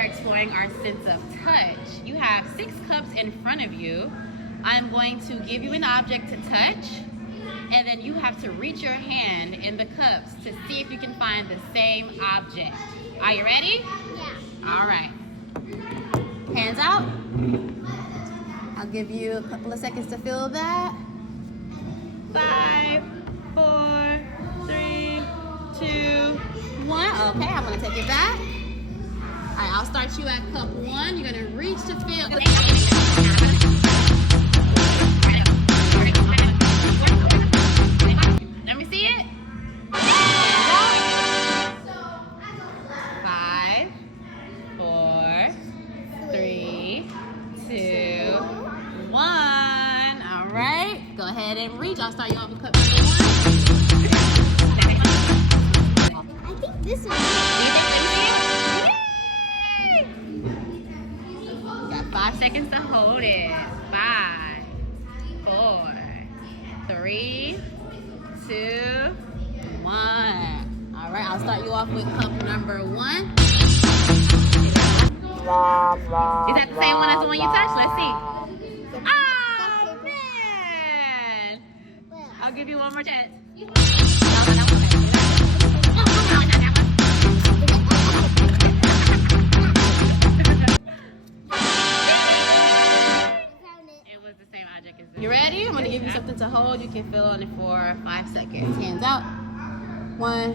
are exploring our sense of touch. You have 6 cups in front of you. I'm going to give you an object to touch, and then you have to reach your hand in the cups to see if you can find the same object. Are you ready? Yeah. All right. Hands out. I'll give you a couple of seconds to fill that. 5, 4, 3, 2, 1. Okay, I'm gonna take it back. All right, I'll start you at cup 1. You're gonna reach to fill. Let me see it. Hands out. 5, 4, 3, 2, 1. All right, go ahead and reach. I'll start you off with cup number 1. I think this one. Do you think they see it? Yay! You got 5 seconds to hold it. 5, 4, 3, 2, 1. All right, I'll start you off with cup number 1. Is that the same one as the one you touched? Let's see. Oh, man. I'll give you one more chance. It was the same object as this. You ready? I'm going to give you something to hold. You can fill on it for 5 seconds. Hands out. 1,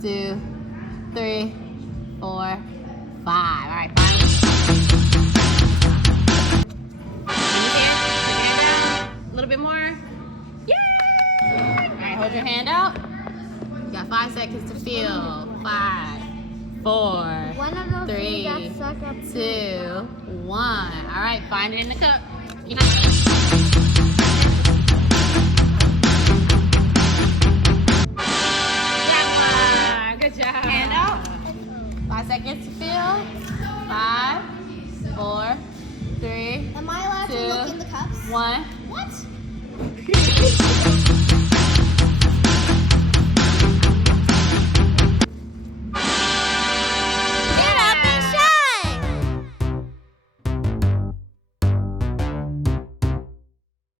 2, 3, 4, 5. All right, 5. A little bit more. Yay! All right, hold your hand out. You got 5 seconds to fill. 5, 4, One of those 3, got stuck up 2, 1. All right, find it in the cup. Good job. Hand out. 5 seconds to fill. 5, 4, 3, Am I allowed to look in the cups? 1. What?